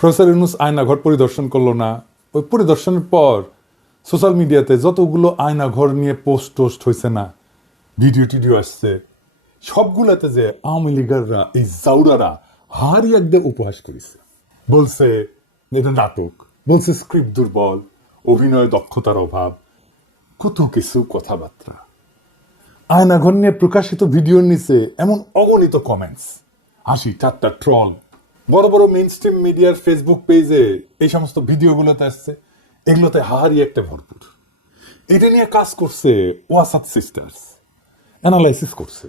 Professor Yunus Aynaghor পরিদর্শন করলো না। ওই পরিদর্শনের পর সোশ্যাল মিডিয়াতে যতগুলো আয়নাঘর নিয়ে পোস্ট টোস্ট হয়েছে না, ভিডিও টিডিও আসছে, সবগুলাতে যে আওয়ামী লীগাররা এই জাউরারা হারি একদম উপহাস করেছে, বলছে এটা নাটক, বলছে স্ক্রিপ্ট দুর্বল, অভিনয় দক্ষতার অভাব, কত কিছু কথাবার্তা। আয়নাঘর নিয়ে প্রকাশিত ভিডিওর নিচে এমন অগণিত কমেন্টস, হাসি ঠাট্টা ট্রল, বড় বড় মেইন স্ট্রিম মিডিয়ার ফেসবুক পেজে এই সমস্ত ভিডিওগুলোতে আসছে, এগুলোতে হাহারি একটা ভরপুর। এটা নিয়ে কাজ করছে ওয়াসাদ সিস্টার্স, অ্যানালাইসিস করছে,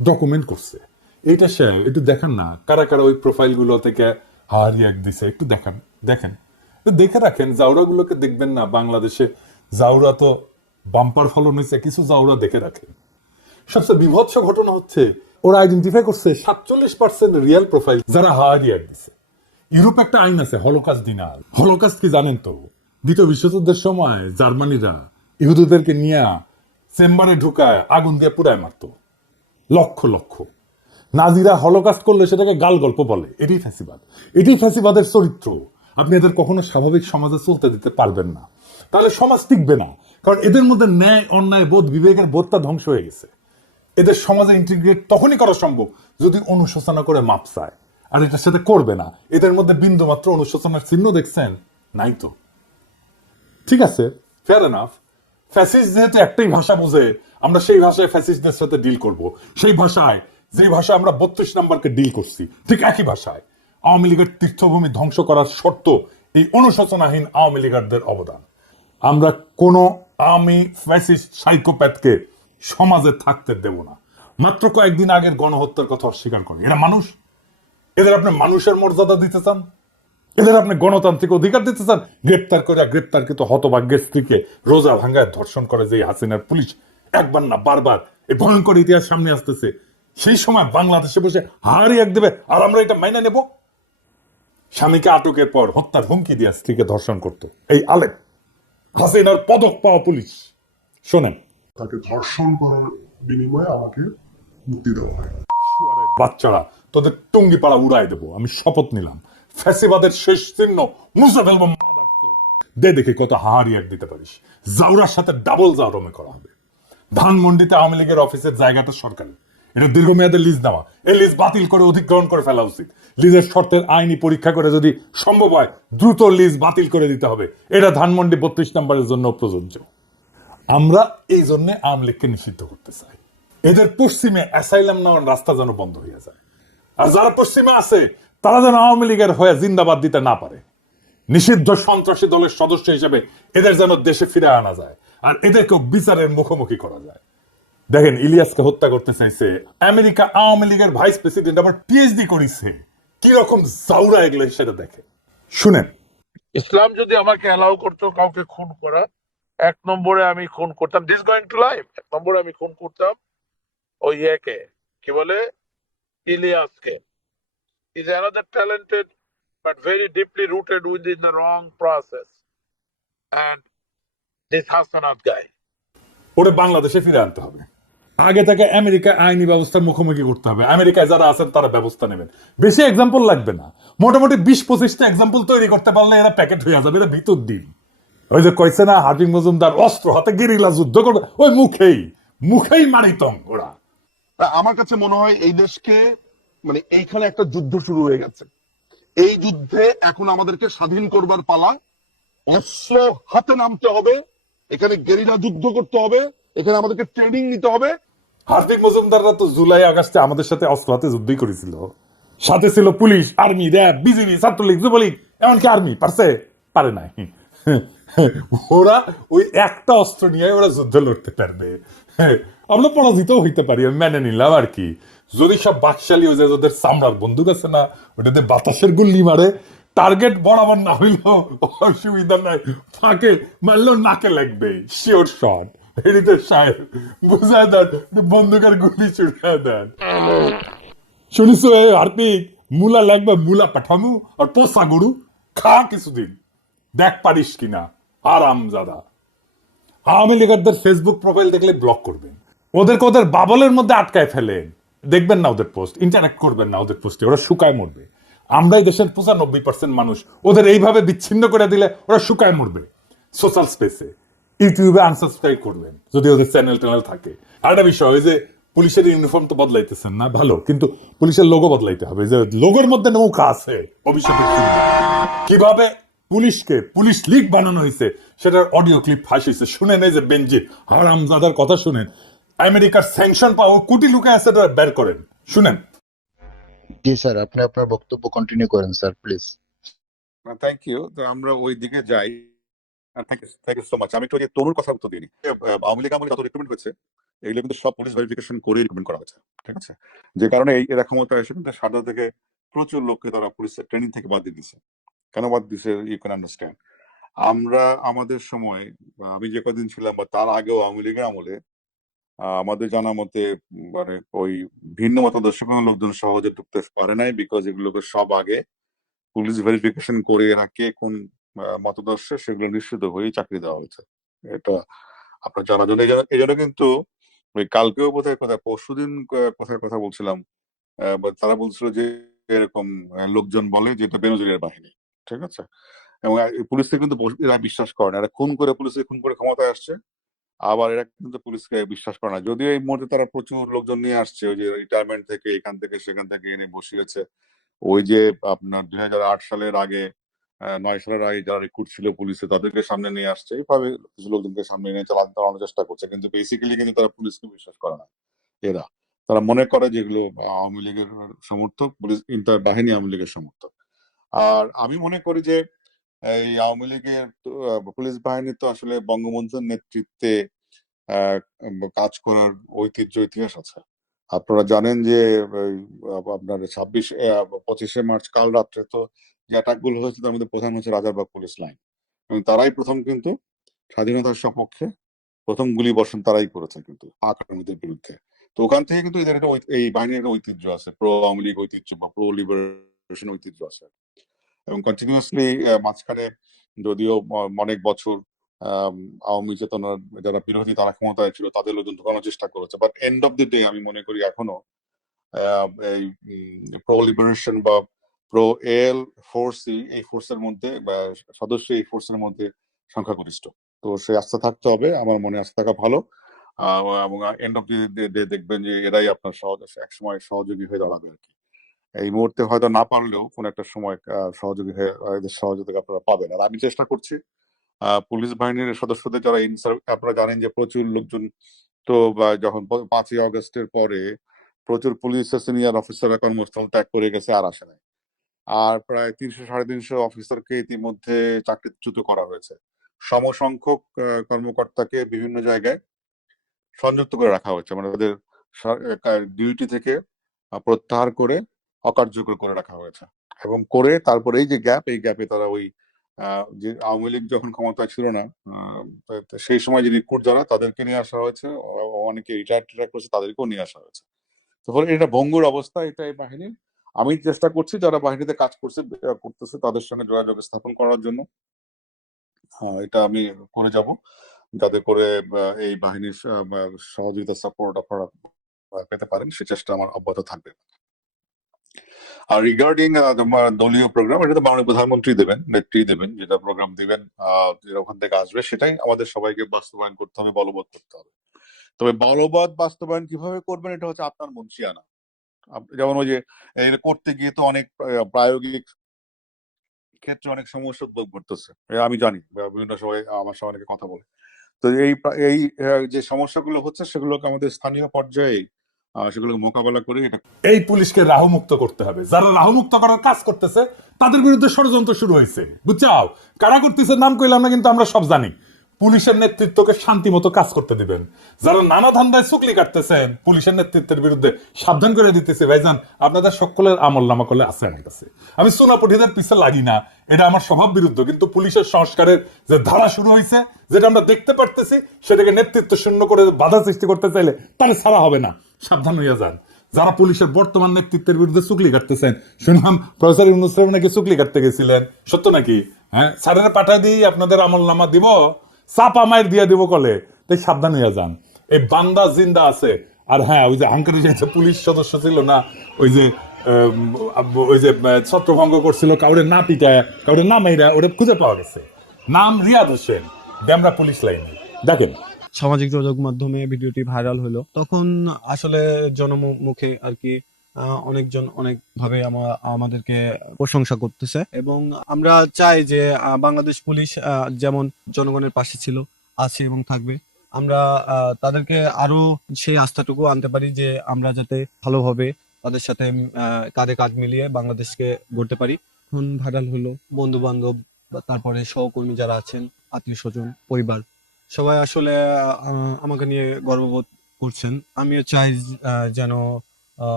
ডকুমেন্ট করছে। এইটা শেয়ার একটু দেখান না, কারা কারা ওই প্রোফাইলগুলো থেকে হাহারি এক দিছে, একটু দেখান, দেখেন, দেখে রাখেন। জাউরাগুলোকে দেখবেন না, বাংলাদেশে জাউরা তো বাম্পার ফলন হয়েছে, কিছু জাউরা দেখে রাখেন। সবচেয়ে বিভৎস ঘটনা হচ্ছে ওরা আইডেন্টিফাই করছে 47% রিয়েল প্রোফাইল যারা হাহারি এক দিছে। ইউরোপ একটা আইন আছে হলোকাস্ট ডিনার। হলোকাস্ট কি জানেন তো? দ্বিতীয় বিশ্বযুদ্ধের সময় জার্মানিরা ইহুদিদেরকে নিয়ে চেম্বারে ঢুকায় আগুন দিয়ে পুড়ায় মারত লক্ষ লক্ষ। নাজিরা হলোকাস্ট করলে সেটাকে গাল গল্প বলে। এটাই ফ্যাসিবাদ, এটাই ফ্যাসিবাদের চরিত্র। আপনি এদের কখনো স্বাভাবিক সমাজে চলতে দিতে পারবেন না, তাহলে সমাজ টিকবে না। কারণ এদের মধ্যে ন্যায় অন্যায় বোধ, বিবেকের বোধটা ধ্বংস হয়ে গেছে। এদের সমাজে ইন্টিগ্রেট তখনই করা সম্ভব যদি অনুশোচনা করে মাপ চায়, আর এটার সাথে করবে না। এদের মধ্যে বিন্দু মাত্র অনুশোচনার চিহ্ন দেখছেন? নাই তো। ঠিক আছে, ফেয়ার এনাফ। ফ্যাসিস্ট যেহেতু একটাই ভাষা বুঝে, আমরা সেই ভাষায় ফ্যাসিস্টদের সাথে ডিল করব। সেই ভাষায়, যে ভাষায় আমরা 32 নম্বরকে ডিল করছি, ঠিক একই ভাষায়। আওয়ামী লীগের তীর্থভূমি ধ্বংস করার শর্ত এই অনুশোচনাহীন আওয়ামী লীগারদের অবদান। আমরা কোন আওয়ামী ফ্যাসিস্ট সাইকোপ্যাথকে সমাজে থাকতে দেব না। মাত্র কয়েকদিন আগের গণহত্যার কথা অস্বীকার করে। এরা মানুষ? এদের আপনি মানুষের মর্যাদা দিতে চান? এদের আপনি গণতান্ত্রিক অধিকার দিতে চান? গ্রেপ্তার করে গ্রেপ্তারকৃত হতভাগ্যের স্ত্রীকে রোজা ভাঙ্গায় ধর্ষণ করে যে হাসিনার পুলিশ, একবার না বারবার এই ভয়ঙ্কর ইতিহাস সামনে আসতেছে, সেই সময় বাংলাদেশে বসে হারি এক দেবে আর আমরা এটা মাইনা নেব? স্বামীকে আটকের পর হত্যার হুমকি দিয়ে স্ত্রীকে ধর্ষণ করত এই আলেপ হাসিনার পদক পাওয়া পুলিশ। শোনেন, তাকে ধর্ষণ করার বিনিময়ে আমাকে মুক্তি দেওয়া হয়। বাচ্চারা, তোদের টুঙ্গি পাড়া উড়াই দেবো, আমি শপথ নিলাম। ফ্যাসিবাদের শেষ চিহ্ন মুছে ফেলবো। দে দেখি কত হাহারি এক দিতে পারিস। জাউরার সাথে ডাবল জাউরমে করা হবে। ধানমন্ডিতে আওয়ামী লীগের অফিসের জায়গাটা সরকারি, এটা দীর্ঘমেয়াদে লিজ দেওয়া। এই লিজ বাতিল করে অধিগ্রহণ করে ফেলা উচিত। লিজের শর্তের আইনি পরীক্ষা করে যদি সম্ভব হয় দ্রুত লিজ বাতিল করে দিতে হবে। এটা ধানমন্ডি 32 নম্বরের জন্য প্রযোজ্য। আমরা এই জন্য আওয়ামী লীগকে নিষিদ্ধ করতে চাই। এদের পশ্চিমে অ্যাসাইলাম নেওয়ার রাস্তা যেন বন্ধ হয়ে যায়, আর যারা পশ্চিমে আছে তারা যেন আওয়ামী লীগের হয়ে জিন্দাবাদ দিতে না পারে। নিষিদ্ধ সন্ত্রাসী দলের সদস্য হিসেবে এদের যেন দেশে ফিরে আনা যায়, আর এদেরকেও বিচারের মুখোমুখি করা যায়। দেখেন, ইলিয়াসকে হত্যা করতে চাইছে আমেরিকা আওয়ামী লীগের ভাইস প্রেসিডেন্ট, আবার পিএইচডি করেছে। কি রকম জাউরা এগুলো সেটা দেখে শুনেন। ইসলাম যদি আমাকে অ্যালাউ করতো কাউকে খুন করা, 1 নম্বরে আমি খুন করতাম, দিস গোয়িং টু লাইফ, 1 নম্বরে আমি খুন করতাম ওই একে, কি বলে, ইলিয়াসকে। Is another talented but very deeply rooted within the wrong process, and this Hasnat guy, ওরে বাংলাদেশে ফিরে আনতে হবে। আগে থেকে আমেরিকা আইনি ব্যবস্থার মুখোমুখি করতে হবে। আমেরিকায় যারা আছেন তারা ব্যবস্থা নেবেন। বেশি এক্সাম্পল লাগবে না, মোটামুটি 20-25টা এক্সাম্পল তৈরি করতে পারলে এরা প্যাকেট হয়ে যাবে। এরা ভিতর দিন, ওই যে কইছে না হাবিব মজুমদার অস্ত্র হাতে গেরিলা যুদ্ধ করবে, ওই মুখেই মারিতম ওরা। আমার কাছে মনে হয় এই দেশকে, মানে এইখানে একটা যুদ্ধ শুরু হয়ে গেছে। এই যুদ্ধে এখন আমাদেরকে স্বাধীন করবার পালা। অস্ত্র হাতে নামতে হবে, এখানে গেরিলা যুদ্ধ করতে হবে, এখানে আমাদেরকে ট্রেনিং নিতে হবে। হার্দিক মজুমদাররা তো জুলাই আগস্টে আমাদের সাথে অস্ত্র হাতে যুদ্ধই করেছিল। সাথে ছিল police, army, RAB, BGB, Chhatra League, Jubo League, এমনকি আর্মি। পারে নাই। ওরা ওই একটা অস্ত্র নিয়ে ওরা যুদ্ধ লড়তে পারবে। আমরা পরাজিত হইতে পারি, আমি মেনে নিলাম আর কি। যদি সব বাকশালী হয়ে যায়, ওদের চামড়ার বন্দুক আছে না, ওটাতে বাতাসের গুল্লি মারে, টার্গেট বরাবর না হইলেও অসুবিধা নাই, ফাঁকে মারলেও নাকে লাগবে, শিওর শট। হৃদয় সাহেব বুঝায় দেন, বন্দুকের গুলি ছুড়ে দেন। শুনিস হার্পিক, মুলা লাগবে, মুলা পাঠামু আর পোষা গরু খা কিছুদিন, দেখ পারিস কিনা। আরাম জাদা। আওয়ামী লীগারদের ফেসবুক প্রোফাইল দেখলে ব্লক করবেন, ওদেরকে ওদের বাবলের মধ্যে আটকায় ফেলেন। দেখবেন না ওদের পোস্ট, ইন্টারাক্ট করবেন না ওদের পোস্টে, ওরা শুকায় মরবে। আমরাই দেশের 95% মানুষ, ওদের এইভাবে বিচ্ছিন্ন করে দিলে ওরা শুকায় মরবে সোশ্যাল স্পেসে। ইউটিউবে আনসাবস্ক্রাইব করবেন যদি ওদের চ্যানেল ট্যানেল থাকে। আর একটা বিষয়, ওই যে পুলিশের ইউনিফর্ম তো বদলাইতেছেন না, ভালো, কিন্তু পুলিশের লোগো বদলাইতে হবে। যে লোগোর মধ্যে নৌকা আছে ভবিষ্যতে কিভাবে পুলিশকে পুলিশ লীগ বানানো হয়েছে সেটার অডিও ক্লিপ ফাঁস হয়েছে, শুনেন। এই যে বেনজির হারামজাদার কথা শুনেন, আমেরিকার স্যাংশন পাওয়া কোটি লোকে আছে, এটা বের করেন, শুনেন। জি স্যার, আপনি আপনার বক্তব্য কন্টিনিউ করেন স্যার, প্লিজ। Thank you. তো আমরা ওই দিকে যাই। Thank you so much. আমি একটু ওই যে তনুর কথা উত্তর দিই। আওয়ামী লীগ আমলে যত রিক্রুটমেন্ট হয়েছে এগুলো কিন্তু সব পুলিশ ভেরিফিকেশন করে রিক্রুটমেন্ট করা হয়েছে, ঠিক আছে? যে কারণে এরা ক্ষমতা এসে কিন্তু সারদা থেকে প্রচুর লোককে তারা পুলিশের ট্রেনিং থেকে বাদ দিয়ে দিচ্ছে। কেন বাদ দিচ্ছে ইউ ক্যান আন্ডারস্ট্যান্ড। আমরা আমাদের সময় আমি যে কদিন ছিলাম বা তার আগেও আওয়ামী লীগের আমলে আমাদের জানা মতে মানে ওই ভিন্ন মতাদর্শ কোনো লোকজন সহজে ঢুকতে পারে নাই, বিকজ এগুলোকে সব আগে পুলিশ ভেরিফিকেশন করে এরা কে কোন মতাদর্শ সেগুলো নিশ্চিত হয়েই চাকরি দেওয়া হয়েছে। এটা আপনার জানার জন্য। এই জন্য কিন্তু ওই কালকেও বোধহয় কথা পরশুদিন কথার কথা বলছিলাম, বা তারা বলছিল যে এরকম লোকজন বলে যে এটা বেনজিরের বাহিনী, ঠিক আছে? এবং পুলিশকে কিন্তু এরা বিশ্বাস করে না, এরা খুন করে পুলিশকে খুন করে ক্ষমতায় আসছে, আবার এরা কিন্তু পুলিশকে বিশ্বাস করে না। যদিও এই মুহূর্তে তারা প্রচুর লোকজন নিয়ে আসছে, ওই যে রিটায়ারমেন্ট থেকে এখান থেকে সেখান থেকে এনে বসিয়েছে। ওই যে আপনার 2008 সালের আগে 9 সালের আগে যারা রিক্রুট ছিল পুলিশে তাদেরকে সামনে নিয়ে আসছে, এইভাবে কিছু লোকজনকে সামনে নিয়ে চালানোর চেষ্টা করছে, কিন্তু বেসিক্যালি কিন্তু তারা পুলিশকে বিশ্বাস করে না। এরা তারা মনে করে যেগুলো আওয়ামী লীগের সমর্থক, পুলিশ ইন্টার বাহিনী আওয়ামী লীগের সমর্থক। আর আমি মনে করি যে এই আওয়ামী লীগের পুলিশ বাহিনী তো আসলে বঙ্গবন্ধুর নেতৃত্বে কাজ করার ঐতিহ্য ইতিহাস আছে। আপনারা জানেন যে আপনার 25শে মার্চ কাল রাত্রে তো যে অ্যাটাক গুলো হয়েছে তার মধ্যে প্রধান হচ্ছে রাজারবাগ পুলিশ লাইন, এবং তারাই প্রথম কিন্তু স্বাধীনতার সপক্ষে প্রথম গুলি বর্ষণ তারাই করেছে কিন্তু আক্রমীদের বিরুদ্ধে। তো ওখান থেকে কিন্তু এদের একটা এই বাহিনীর একটা ঐতিহ্য আছে, প্রো আওয়ামী লীগ ঐতিহ্য বা প্রো লিবারেশন ঐতিহ্য আছে। এবং কন্টিনিউয়াসলি মাঝখানে যদিও অনেক বছর আওয়ামী চেতনার যারা বিরোধী তারা ক্ষমতায় ছিল তাদের লোকজন ঢোকানোর চেষ্টা করেছে, but end of the day আমি মনে করি এখনো এই প্রো লিবারেশন বা প্রো এল ফোর্স এই ফোর্সের মধ্যে বা সদস্য এই ফোর্সের মধ্যে সংখ্যাগরিষ্ঠ। তো সেই আস্থা থাকতে হবে, আমার মনে আস্থা থাকা ভালো। এবং এন্ড অফ দি ডে দেখবেন যে এরাই আপনার একসময় সহযোগী হয়ে দাঁড়াবে আর কি। এই মুহূর্তে হয়তো না পারলেও কোন একটা সময় সহযোগী হয়ে এদের সহযোগিতা আপনারা পাবেন। আর আমি চেষ্টা করছি পুলিশ বাহিনীর সদস্যদের যারা আপনারা জানেন যে প্রচুর লোকজন তো যখন 5ই আগস্টের পরে প্রচুর পুলিশের সিনিয়র অফিসাররা কর্মস্থল ত্যাগ করে গেছে আর আসে নাই। আর প্রায় 300-350 অফিসারকে ইতিমধ্যে চাকরিচ্যুত করা হয়েছে। সমসংখ্যক কর্মকর্তাকে বিভিন্ন জায়গায় সংযুক্ত করে রাখা হয়েছে, মানে তাদের ডিউটি থেকে প্রত্যাহার করে অকার্যকর করে রাখা হয়েছে। এবং করে তারপরে এই যে এই গ্যাপে তারা ওই যে আওয়ামী লীগ যখন ক্ষমতায় ছিল না সেই সময় যে রিক্রুট যারা তাদেরকে নিয়ে আসা হয়েছে, অনেকে রিটায়ার করছে তাদেরকেও নিয়ে আসা হয়েছে। তো ফলে এটা ভঙ্গুর অবস্থা, এটা এই বাহিনীর। আমি চেষ্টা করছি যারা বাহিনীতে কাজ করতেছে তাদের সঙ্গে যোগাযোগ স্থাপন করার জন্য। এটা আমি করে যাব যাতে করে এই বাহিনীর সহযোগিতা সাপোর্ট আপনারা পেতে পারেন, সে চেষ্টা আমার অব্যাহত থাকবে। আর রিগার্ডিং দলীয় প্রোগ্রাম, এটা তো মাননীয় প্রধানমন্ত্রী দেবেন, নেত্রী দেবেন, যেটা প্রোগ্রাম দিবেন যেটা ওখান থেকে আসবে সেটাই আমাদের সবাইকে বাস্তবায়ন করতে হবে, বলবৎ করতে হবে। তবে বলবৎ বাস্তবায়ন কিভাবে করবেন এটা হচ্ছে আপনার মনসিয়ানা। যেমন ওই যে এটা করতে গিয়ে তো অনেক প্রায়োগিক ক্ষেত্রে অনেক সমস্যা উদ্ভব করতেছে, আমি জানি, বিভিন্ন সময় আমার সঙ্গে অনেকে কথা বলে। তো এই যে সমস্যাগুলো হচ্ছে সেগুলোকে আমাদের স্থানীয় পর্যায়ে সেগুলোকে মোকাবেলা করে এটা এই পুলিশকে রাহুমুক্ত করতে হবে। যারা রাহুমুক্ত করার কাজ করতেছে তাদের বিরুদ্ধে ষড়যন্ত্র শুরু হয়েছে, বুঝছাও? কারা করতেছে নাম কইলাম না, কিন্তু আমরা সব জানি। পুলিশের নেতৃত্বকে শান্তি মতো কাজ করতে দিবেন। যারা নানা ধান্দায় চুকলি কাটতেছেন পুলিশের নেতৃত্বের বিরুদ্ধে সাবধান করে দিতেছে, ভাইজান আপনাদের সকলের আমল নামা করলে আছে আমার কাছে। আমি সোনাপটিদের পিছে লাগি না, এটা আমার স্বভাব বিরুদ্ধ, কিন্তু পুলিশের সংস্কারের যে ধারা শুরু হয়েছে যেটা আমরা দেখতে পারতেছি সেটাকে নেতৃত্ব শূন্য করে বাধা সৃষ্টি করতে চাইলে তাহলে ছাড়া হবে না, সাবধান হইয়া যান। যারা পুলিশের বর্তমান নেতৃত্বের বিরুদ্ধে চুকলি কাটতেছেন, শুনলাম প্রফেসর ইউনূস সাহেব নাকি চুকলি কাটতে গেছিলেন, সত্য নাকি? হ্যাঁ, স্যারের পাঠায় দিয়ে আপনাদের আমল নামা দিব, চাপা মায়ের দিয়ে দিব কলে, তাই সাবধান হইয়া যান। এই বান্দা জিন্দা আছে। আর হ্যাঁ, ওই যে আঙ্কারের পুলিশ সদস্য ছিল না, ওই যে ওই যে ছত্রভঙ্গ করছিল, কাউরে না পিটায়, কাউরে না মাইরা ওটা খুঁজে পাওয়া গেছে। নাম রিয়াদ হোসেন, ডেমরা পুলিশ লাইনে। দেখেন সামাজিক যোগাযোগ মাধ্যমে ভিডিওটি ভাইরাল হলো, তখন আসলে জনমুখে আর কি অনেকজন অনেকভাবে আমাদেরকে প্রশংসা করতেছে, এবং আমরা চাই যে বাংলাদেশ পুলিশ যেমন জনগণের পাশে ছিল, আছে এবং থাকবে, আমরা তাদেরকে আরো সেই আস্থাটুকু আনতে পারি যে আমরা যাতে ভালোভাবে তাদের সাথে কাঁধে কাঁধ মিলিয়ে বাংলাদেশকে গড়তে পারি। এখন ভাইরাল হলো, বন্ধু বান্ধব, তারপরে সহকর্মী যারা আছেন, আত্মীয় স্বজন, পরিবার, সবাই আসলে আমাকে নিয়ে গর্ববোধ করছেন। আমিও চাই যেন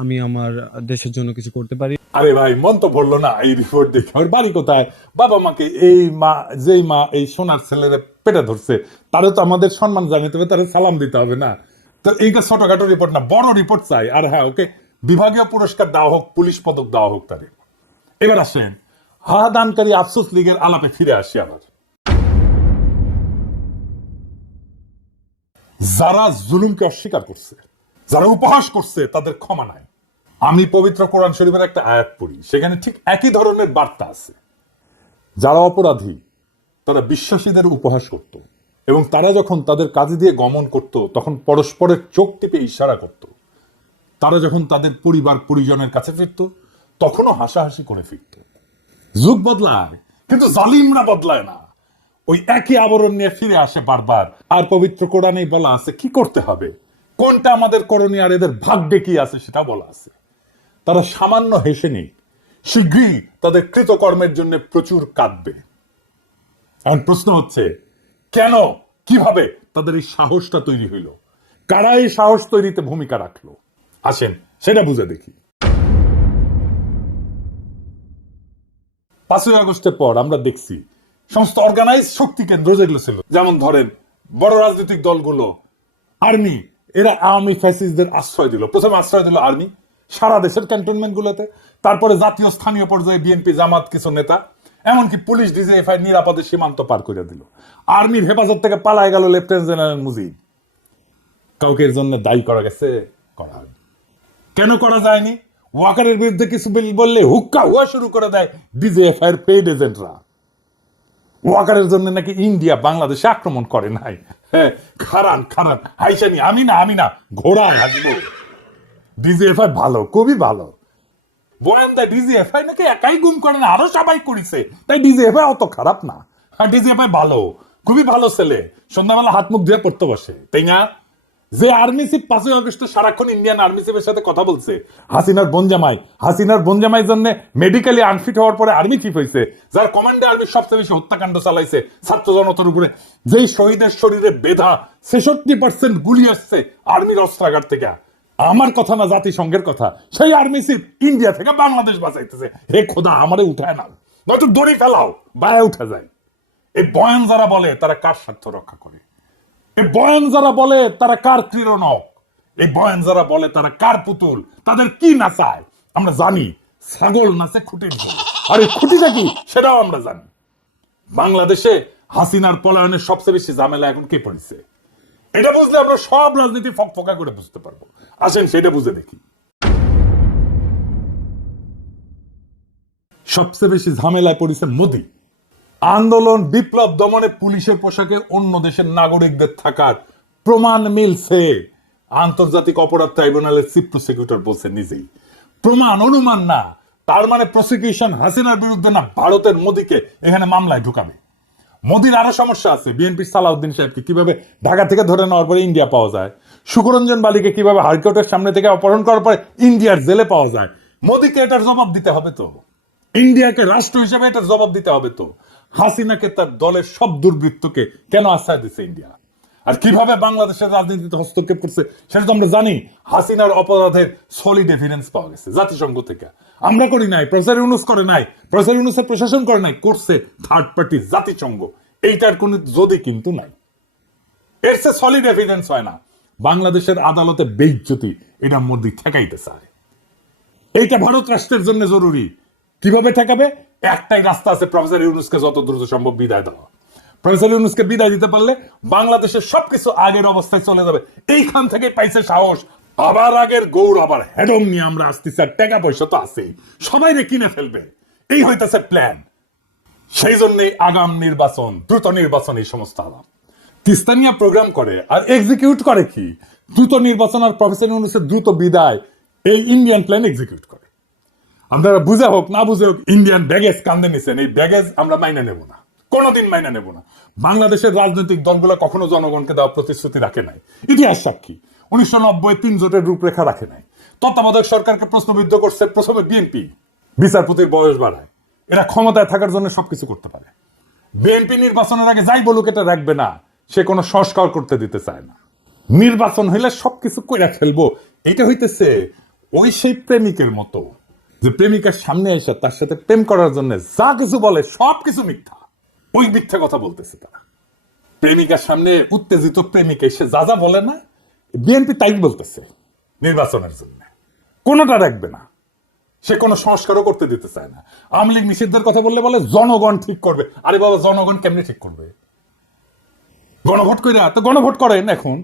আমি আমার দেশের জন্য কিছু করতে পারি। আরে ভাই, মন তো ভরলো না এই রিপোর্ট দেখে। ওর বাড়ি কোথায়? বাবা মাকে, এই মা, যেই মা এই সোনার ছেলেরা পেটে ধরছে, তারে তো আমাদের সম্মান জানাতে হবে, তারে সালাম দিতে হবে না? তো এইটা ছোটখাটো রিপোর্ট না, বড় রিপোর্ট চাই। আর হ্যাঁ, ওকে বিভাগীয় পুরস্কার দেওয়া হোক, পুলিশ পদক দেওয়া হোক তারে। এবার আসেন হাদানকারী আফসোস লীগের আলাপে ফিরে আসি আবার। যারা জুলুমকে অস্বীকার করছে, যারা উপহাস করছে, তাদের ক্ষমা নাই। আমি পবিত্র কোরআন শরীফের একটা আয়াত পড়ি, সেখানে ঠিক একই ধরনের বার্তা আছে। যারা অপরাধী তারা বিশ্বাসীদের উপহাস করত, এবং তারা যখন তাদের কাজে দিয়ে গমন করত তখন পরস্পরের চোখ টিপে ইশারা করত। তারা যখন তাদের পরিবার পরিজনের কাছে ফিরত তখনও হাসাহাসি করে ফিরত। যুগ বদলায় কিন্তু জালিমরা বদলায় না, ওই একই আবরণ নিয়ে ফিরে আসে বারবার। আর পবিত্র কোরআনেই বলা আছে কি করতে হবে, কোনটা আমাদের করণীয়, আর এদের ভাগ্যে কি আছে সেটা বলা আছে। তারা সামান্য হেসে নেই, শীঘ্রই তাদের কৃতকর্মের জন্য প্রচুর কাঁদবে। এখন প্রশ্ন হচ্ছে, কেন, কিভাবে তাদের এই সাহসটা তৈরি হইল? কারা এই সাহস তৈরিতে ভূমিকা রাখলো? আসেন সেটা বুঝে দেখি। 5ই আগস্টের পর আমরা দেখছি সমস্ত অর্গানাইজ শক্তি কেন্দ্র যেগুলো ছিল, যেমন ধরেন বড় রাজনৈতিক দলগুলো, আর্মি, এরা আওয়ামী ফ্যাসিস্টদের আশ্রয় দিল। প্রথমে আশ্রয় দিল আর্মি সারা দেশের ক্যান্টনমেন্ট গুলোতে, তারপরে জাতীয় স্থানীয় পর্যায়ে বিএনপি, জামাত, কিছু নেতা, এমনকি পুলিশ ডিজিএফআই নিরাপদে সীমান্ত পার করে দিল। আর্মির হেফাজত থেকে পালায় গেল লেফটেন্যান্ট জেনারেল মুজিব। কাউকে এর জন্য দায়ী করা গেছে? করা হয়নি। কেন করা যায়নি? ওয়াকারের বিরুদ্ধে কিছু বললে হুক্কা হুয়া শুরু করে দেয় ডিজিএফআই এর পেইড এজেন্টরা। ওয়াকারের জন্য নাকি ইন্ডিয়া বাংলাদেশে আক্রমণ করে নাই। খারান খারান হাইসানি, আমি না ঘোড়া হাসবো। ডিজিএফআই ভালো, খুবই ভালো। বলেন দা ডিজিএফআই নাকি একাই গুম করে না, আরো সবাই করেছে, তাই ডিজিএফআই অত খারাপ না। হ্যাঁ, ডিজিএফআই ভালো, খুবই ভালো ছেলে, সন্ধ্যাবেলা হাত মুখ ধুয়ে পড়তে বসে, তাই না? যে আর্মি চিফ 5ই আগস্টে সারাক্ষণ ইন্ডিয়ান আর্মি চিফের সাথে কথা বলছে, হাসিনার বোনজামাই জন্য মেডিকেলি আনফিট হওয়ার পরে আর্মি চিফ হয়েছে, যার কমান্ডে আর্মি সবচেয়ে বেশি হত্যাকাণ্ড চালাইছে ছাত্র জনতার উপরে, যেই শহীদের শরীরে বেধা 66% গুলি আসছে আর্মির অস্ত্রাগার থেকে। আমার কথা না, জাতিসংঘের কথা। সেই আর্মি চিফ ইন্ডিয়া থেকে বাংলাদেশ বাঁচাইতেছে। হে খোদা, আমারে উঠায় না, নয়তো দড়ি ফেলাও, বায়ে উঠে যায়। এই বয়ান যারা বলে তারা কার স্বার্থ রক্ষা করে? এই বয়ান যারা বলে তারা কার ক্রীড়নক? এই বয়ান যারা বলে তারা কার পুতুল? তাদের কি নাচায় আমরা জানি। ছাগল নাচে খুঁটির জন্য, আর এই খুঁটিটা কি সেটাও আমরা জানি। বাংলাদেশে হাসিনার পলায়নের সবচেয়ে বেশি ঝামেলা এখন কি পড়েছে, এটা বুঝলে আমরা সব রাজনীতি ফকফকা করে বুঝতে পারবো। আসেন সেটা বুঝে দেখি। সবচেয়ে বেশি ঝামেলায় পড়েছে মোদি। আন্দোলন, বিপ্লব দমনে পুলিশের পোশাকে অন্য দেশের নাগরিকদের থাকার প্রমাণ মিলছে। আন্তর্জাতিক অপরাধ ট্রাইব্যুনালের চিফ প্রসিকিউটর বলছে নিজেই, প্রমাণ, অনুমান না। তার মানে প্রসিকিউশন হাসিনার বিরুদ্ধে না, ভারতের মোদিকে এখানে মামলায় ঢুকাবে। মোদির আরো সমস্যা আছে। বিএনপির সালাউদ্দিন সাহেবকে কিভাবে ঢাকা থেকে ধরে নেওয়ার পরে ইন্ডিয়া পাওয়া যায়, সুকরঞ্জন বালিকে কিভাবে হাইকোর্টের সামনে থেকে অপহরণ করার পরে ইন্ডিয়ার জেলে পাওয়া যায়। মোদিকে এটার জবাব দিতে হবে তো, ইন্ডিয়াকে রাষ্ট্র হিসেবে এটার জবাব দিতে হবে তো। হাসিনাকে, তার দলের সব দুর্বৃত্তকে কেন আশ্রয় দিচ্ছে ইন্ডিয়া? আর কিভাবে বাংলাদেশের রাজনীতিতে হস্তক্ষেপ করছে সেটা তো আমরা জানি। হাসিনার অপরাধের সলিড এভিডেন্স পাওয়া গেছে জাতিসংঘ থেকে। আমরা করি নাই, প্রফেসর ইউনূস করে নাই, প্রফেসর ইউনূসের প্রশাসন করে নাই, করছে থার্ড পার্টি জাতিসংঘ। এইটার কোন যদি কিন্তু নাই, এর সে সলিড এভিডেন্স হয় না। বাংলাদেশের আদালতে বেইজ্জতি, এটা মোদি ঠেকাইতে চায়। এইটা ভারত রাষ্ট্রের জন্য জরুরি। কিভাবে ঠেকাবে? একটাই রাস্তা আছে, প্রফেসর ইউনূসকে যত দ্রুত সম্ভব বিদায় দেওয়া। প্রফেসর ইউনূসকে বিদায় দিতে পারলে বাংলাদেশের সবকিছু আগের অবস্থায় চলে যাবে। এইখান থেকে পাইছে সাহস আবার আগের গৌর আবার হেডম নিয়ে আমরা আসতেছি, আর টাকা পয়সা তো আছেই, সবাই কিনে ফেলবে, এই হইতেছে প্ল্যান। সেই জন্যই আগাম নির্বাচন, দ্রুত নির্বাচন, এই সমস্ত আলাপ তিস্তানিয়া প্রোগ্রাম করে আর এক্সিকিউট করে কি দ্রুত নির্বাচন আর প্রফেসর ইউনূসের দ্রুত বিদায়, এই ইন্ডিয়ান প্ল্যান এক্সিকিউট করে। আপনারা বুঝে হোক না বুঝে হোক ইন্ডিয়ান ব্যাগেজ কান্দে নিছেন, এই ব্যাগেজ আমরা মাইনে নেব না, কোনোদিন মাইনে নেব না। বাংলাদেশের রাজনৈতিক দলগুলো কখনো জনগণকে দেওয়া প্রতিশ্রুতি রাখে নাই, ইতিহাস সাক্ষী। 1990 3 জোটের রূপরেখা রাখে নাই। তত্ত্বাবধায়ক সরকারকে প্রশ্নবিদ্ধ করছে প্রথমে বিএনপি, বিচারপতির বয়স বাড়ায়। এরা ক্ষমতায় থাকার জন্য সবকিছু করতে পারে। বিএনপি নির্বাচনের আগে যাই বলুক এটা রাখবে না, সে কোনো সংস্কার করতে দিতে চায় না। নির্বাচন হইলে সবকিছু কইরা ফেলবো, এটা হইতেছে ওই সেই প্রেমিকের মতো, যে প্রেমিকার সামনে এসে তার সাথে প্রেম করার জন্য যা কিছু বলে সবকিছু মিথ্যা, ওই মিথ্যা কথা বলতেছে তারা। প্রেমিকার সামনে উত্তেজিত প্রেমিক এসে যা যা বলে না, বিএনপি তাই বলতেছে নির্বাচনের জন্য, কোনোটা রাখবে না। সে কোনো সংস্কারও করতে দিতে চায় না। আওয়ামী লীগ নিষিদ্ধের কথা বললে বলে জনগণ ঠিক করবে। আরে বাবা, জনগণ কেমনি ঠিক করবে? গণভোট করে, তো গণভোট করেন এখন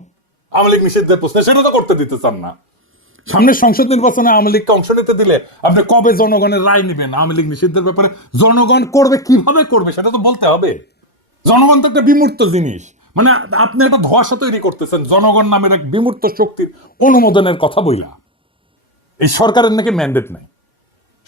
আওয়ামী লীগ নিষিদ্ধের প্রশ্নে, সেটা তো করতে দিতে চান না। সামনের সংসদ নির্বাচনে আওয়ামী লীগকে অংশ নিতে দিলে আপনি কবে জনগণের রায় নেবেন আওয়ামী লীগ নিষিদ্ধের ব্যাপারে? জনগণ করবে, কিভাবে করবে সেটা তো বলতে হবে। জনগণ তো একটা বিমূর্ত জিনিস, মানে আপনি একটা ধোঁয়াশা তৈরি করতেছেন জনগণ নামের এক বিমূর্ত শক্তির অনুমোদনের কথা বইলা। এই সরকারের নাকি ম্যান্ডেট নাই।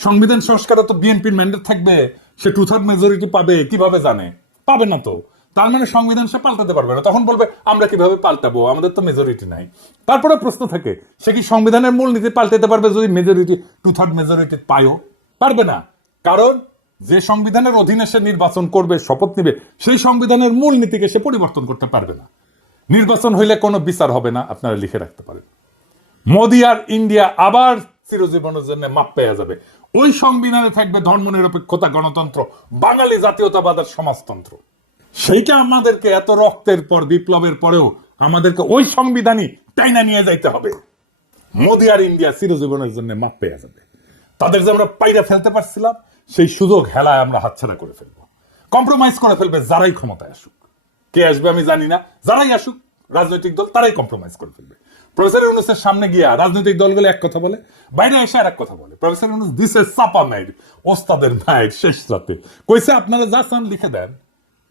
সংবিধান সংস্কারে তো বিএনপির ম্যান্ডেট থাকবে, সে 2/3 মেজরিটি পাবে, কিভাবে জানে? পাবে না তো। তার মানে সংবিধান সে পাল্টাতে পারবে না। তখন বলবে আমরা কিভাবে পাল্টাবো, আমাদের তো মেজরিটি নাই। তারপরে প্রশ্ন থাকে, সে কি সংবিধানের মূলনীতি পাল্টাতে পারবে যদি মেজরিটি 2/3 মেজরিটি পায়ও? পারবে না। কারণ যে সংবিধানের অধীনে সে নির্বাচন করবে, শপথ নিবে, সেই সংবিধানের মূলনীতিকে সে পরিবর্তন করতে পারবে না। নির্বাচন হইলে কোনো বিচার হবে না, আপনারা লিখে রাখতে পারেন। মোদি আর ইন্ডিয়া আবার চিরজীবনের জন্য মাপ পেয়ে যাবে। ওই সংবিধানে থাকবে ধর্মনিরপেক্ষতা, গণতন্ত্র, বাঙালি জাতীয়তাবাদ আর সমাজতন্ত্র। সেইটা আমাদেরকে এত রক্তের পর, বিপ্লবের পরেও আমাদেরকে ওই সংবিধানই টাইনা নিয়ে যাইতে হবে। মোদি আর ইন্ডিয়া চিরজীবনের জন্য মাপ পেয়ে যাবে। তাদের যে আমরা পাইরা ফেলতে পারছিলাম, সেই সুযোগ হেলায় আমরা হাতছাড়া করে ফেলবো। কম্প্রোমাইজ করে ফেলবে যারাই ক্ষমতায় আসুক। কে আসবে আমি জানি না, যারাই আসুক রাজনৈতিক দল তারাই কম্প্রোমাইজ করে ফেলবে। প্রফেসর ইউনূসের সামনে গিয়া রাজনৈতিক দলগুলো এক কথা বলে, বাইরে এসে আর এক কথা বলে। প্রফেসর ইউনূস দিছে চাপা মাইর, ওস্তাদের মাইর শেষ রাতে। কইছে আপনারা যা চান লিখে দেন,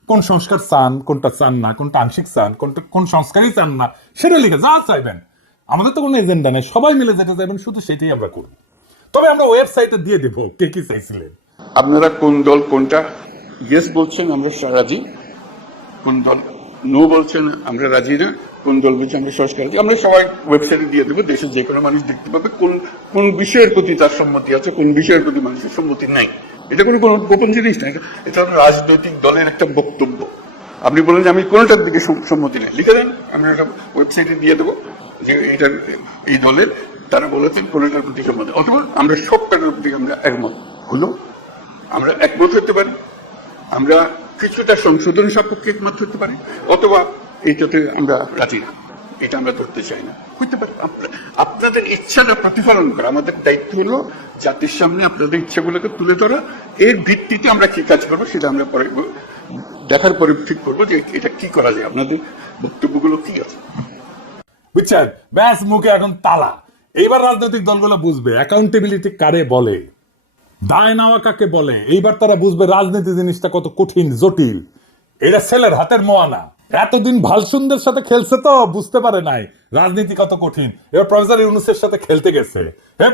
কোন সংস্কার চান, কোনটা চান না, কোনটা আংশিক চান, কোন সংস্কারই চান না, সেটা লিখে যা চাইবেন। আমাদের তো কোনো এজেন্ডা নেই, সবাই মিলে যেটা চাইবেন শুধু সেটাই আমরা করব। তবে আমরা ওয়েবসাইটে দিয়ে দেব কে কি চাইছিলেন। আপনারা কোন দল কোনটা ইয়েস বলছেন আমরা রাজি, কোন দল নো বলছেন আমরা রাজি না, কোন দল বলছে আমরা সংস্কার রাজি, আমরা সবাই ওয়েবসাইটে দিয়ে দেবো। দেশের যে কোনো মানুষ দেখতে পাবে কোন কোন বিষয়ের প্রতি তার সম্মতি আছে, কোন বিষয়ের প্রতি মানুষের সম্মতি নাই। এটা কোনো গোপন জিনিস না, এটা হলো রাজনৈতিক দলের একটা বক্তব্য। আপনি বলেন যে আমি কোনটার দিকে সম্মতি নেই, লিখে দেন, আমরা একটা ওয়েবসাইটে দিয়ে দেবো যে এটার এই দলের তারা বলেছেন কোনটার প্রতি সম্মতি, অথবা আমরা সবটার প্রতি আমরা একমত হলো, আমরা একমত হতে পারি, আমরা কিছুটা সংশোধন সাপেক্ষে একমত হতে পারি, অথবা এইটাতে আমরা রাজি না, এটা আমরা ধরতে চাই না, হইতে পারে। আপনাদের ইচ্ছাটা প্রতিফলন করা আমাদের দায়িত্ব হলো জাতির সামনে আপনাদের ইচ্ছাগুলোকে তুলে ধরা। এর ভিত্তিতে আমরা কি কাজ করবো সেটা আমরা পরে দেখার পরে ঠিক করবো যে এটা কি করা যায়, আপনাদের বক্তব্যগুলো কি আছে। বুঝছেন? ব্যাস মুখে এখন তালা। এইবার রাজনৈতিক দলগুলো বুঝবে অ্যাকাউন্টেবিলিটি কারে বলে, দায় নেওয়া কাকে বলে। এইবার তারা বুঝবে রাজনীতি জিনিসটা কত কঠিন, জটিল। এটা ছেলের হাতের মোয়ানা। এতদিন ভালসুন্দের সাথে খেলছে তো বুঝতে পারে নাই রাজনীতি কত কঠিন। এবার প্রফেসর ইউনূসের সাথে খেলতে গেছে,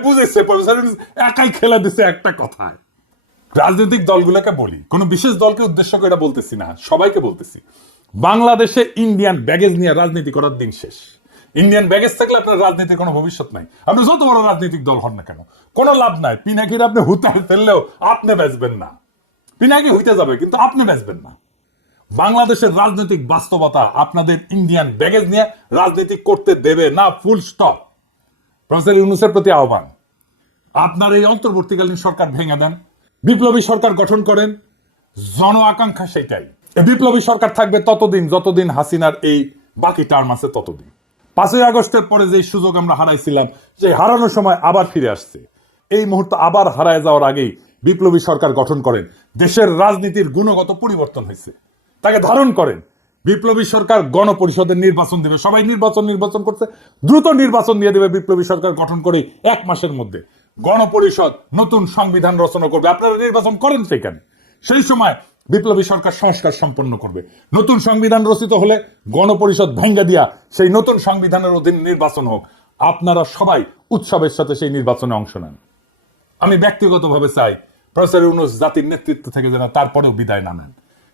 বুঝেছে। প্রফেসর ইউনূস একাই খেলা দিছে একটা কথায়। রাজনৈতিক দলগুলোকে বলি, কোন বিশেষ দলকে উদ্দেশ্য করে এটা বলতেছি না, সবাইকে বলতেছি, বাংলাদেশে ইন্ডিয়ান ব্যাগেজ নিয়ে রাজনীতি করার দিন শেষ। ইন্ডিয়ান ব্যাগেজ থাকলে আপনার রাজনীতির কোনো ভবিষ্যৎ নাই। আপনি যত বড় রাজনৈতিক দল হন না কেন, কোনো লাভ নাই। পিনাকির আপনি হুতে ফেললেও আপনি বেচবেন না। পিনাকি হইতে যাবে কিন্তু আপনি বেচবেন না। বাংলাদেশের রাজনৈতিক বাস্তবতা আপনাদের ইন্ডিয়ান ব্যাগেজ নিয়ে রাজনীতি করতে দেবে না, ফুল স্টপ। প্রফেসর ইউনূসের প্রতি আহ্বান, আপনার এই অন্তর্বর্তীকালীন সরকার ভেঙে দেন, বিপ্লবী সরকার গঠন করেন। জন আকাঙ্ক্ষা সেটাই। বিপ্লবী সরকার থাকবে ততদিন যতদিন হাসিনার এই বাকি টার্ম আছে ততদিন। 5ই আগস্টের পরে যে সুযোগ আমরা হারাইছিলাম, যে হারানোর সময় আবার ফিরে আসছে। এই মুহূর্তে আবার হারায় যাওয়ার আগেই বিপ্লবী সরকার গঠন করেন। দেশের রাজনীতির গুণগত পরিবর্তন হয়েছে, তাকে ধারণ করেন। বিপ্লবী সরকার গণপরিষদের নির্বাচন দেবে, সবাই নির্বাচন করছে, দ্রুত নির্বাচন দিয়ে দেবে বিপ্লবী সরকার গঠন করে 1 মাসের মধ্যে গণপরিষদ নতুন সংবিধান রচনা করবে, আপনারা নির্বাচন করেন সেখানে। সেই সময় বিপ্লবী সরকার সংস্কার সম্পন্ন করবে, নতুন সংবিধান রচিত হলে গণপরিষদ ভেঙ্গে দিয়া সেই নতুন সংবিধানের অধীন নির্বাচন হোক, আপনারা সবাই উৎসবের সাথে সেই নির্বাচনে অংশ নেন। আমি ব্যক্তিগতভাবে চাই প্রফেসর ইউনূস জাতির নেতৃত্ব থেকে যেন তারপরেও বিদায় না নেন,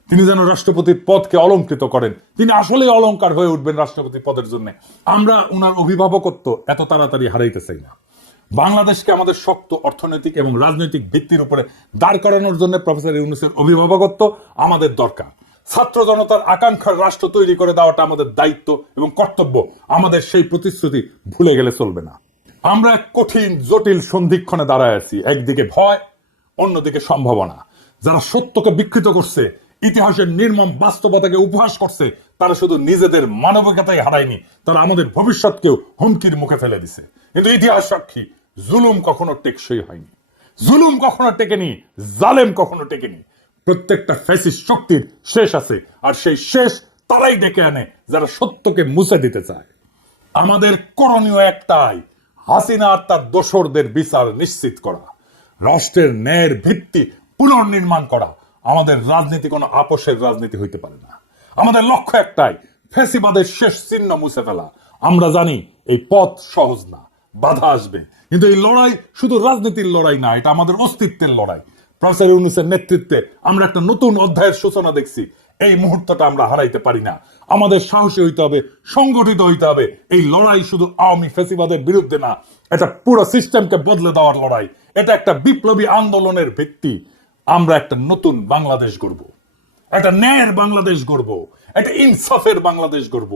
তিনি যেন রাষ্ট্রপতির পদকে অলংকৃত করেন, তিনি আসলে অলংকার হয়ে উঠবেন রাষ্ট্রপতি পদের জন্য। আমরা ওনার অভিভাবকত্ব এত তাড়াতাড়ি হারাইতে চাই না। বাংলাদেশকে আমাদের শক্ত অর্থনৈতিক এবং রাজনৈতিক ভিত্তির উপরে দাঁড় করানোর জন্য প্রফেসর ইউনূসের অভিভাবকত্ব আমাদের দরকার। ছাত্র জনতার আকাঙ্ক্ষার রাষ্ট্র তৈরি করে দেওয়াটা আমাদের দায়িত্ব এবং কর্তব্য, আমাদের সেই প্রতিশ্রুতি ভুলে গেলে চলবে না। আমরা এক কঠিন জটিল সন্ধিক্ষণে দাঁড়ায় আছি, একদিকে ভয়, অন্যদিকে সম্ভাবনা। যারা সত্যকে বিকৃত করছে, ইতিহাসের নির্মম বাস্তবতাকে উপহাস করছে, তারা শুধু নিজেদের মানবিকতাই হারায়নি, তারা আমাদের ভবিষ্যৎকেও হুমকির মুখে ফেলে দিছে। কিন্তু ইতিহাস সাক্ষী, জুলুম কখনো টেকসই হয়নি, জুলুম কখনো টেকেনি, জালেম কখনো টেকেনি। প্রত্যেকটা ফ্যাসিস্ট শক্তির শেষ আছে, আর সেই শেষ তারাই ডেকে আনে যারা সত্যকে মুছে দিতে চায়। আমাদের করণীয় একটাই, হাসিনা আর তার দোসরদের বিচার নিশ্চিত করা, রাষ্ট্রের ন্যায়ের ভিত্তি পুনর্নির্মাণ করা। আমাদের রাজনীতি কোনো আপোষের রাজনীতি হইতে পারে না। আমাদের লক্ষ্য একটাই, ফ্যাসিবাদের শেষ চিহ্ন মুছে ফেলা। আমরা জানি এই পথ সহজ না, বাধা আসবে, কিন্তু এই লড়াই শুধু রাজনীতির লড়াই না, এটা আমাদের অস্তিত্বের লড়াই। প্রফেসর ইউনূসের নেতৃত্বে আমরা একটা নতুন অধ্যায়ের সূচনা দেখছি। এই মুহূর্তটা আমরা হারাইতে পারি না। আমাদের সাহসী হইতে হবে, সংগঠিত হইতে হবে। এই লড়াই শুধু আওয়ামী ফ্যাসিবাদের বিরুদ্ধে না, এটা পুরো সিস্টেমকে বদলে দেওয়ার লড়াই। এটা একটা বিপ্লবী আন্দোলনের ভিত্তি। আমরা একটা নতুন বাংলাদেশ গড়ব, একটা ন্যায়ের বাংলাদেশ গড়ব, একটা ইনসাফের বাংলাদেশ গড়ব,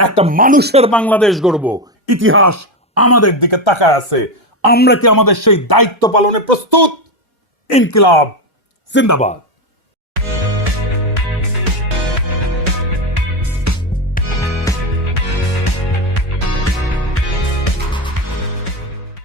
একটা মানুষের বাংলাদেশ গড়ব। ইতিহাস আমাদের দিকে তাকায় আছে। আমরা কি আমাদের সেই দায়িত্ব পালনে প্রস্তুত? ইনকিলাব জিন্দাবাদ।